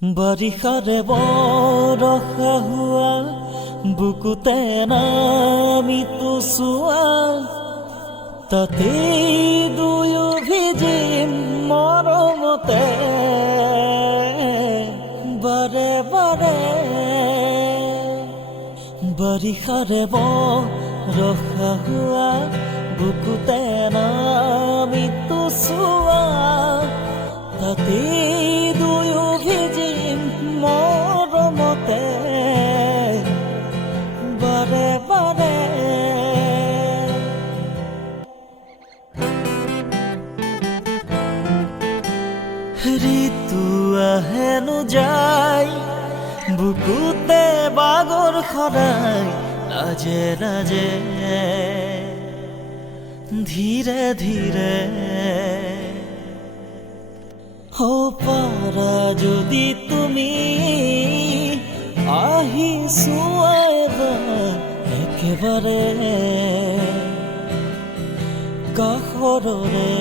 বাৰিষাৰে বৰষা হোৱা বুকুতে নামিতো চোৱা তাতেই দুয়ো ভিজিম মৰমতে বাৰে বাৰে বাৰিষাৰে বৰষা হোৱা বুকুতে নামিতো চোৱা তাতেই দুয়ো ভিজিম মৰমতে বাৰে বাৰে ঋতু আহেনো যায় বুকুতে বাগৰ খৰাই লাজে লাজে ধীৰে ধীৰে হো পাৰা যদি তুমি আহি চোৱা একেবাৰে কাষৰৰে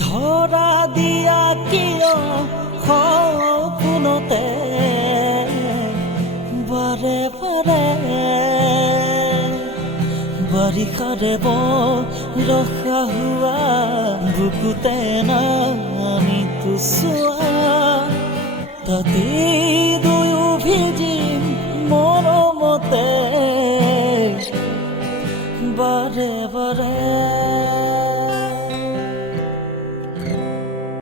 ধৰা দিয়া কিয় সপোনতে বাৰে বাৰে বাৰিষাৰে বৰষা হোৱা বুকুতে নামিতো চোৱা তাতেই দুয়ো ভিজি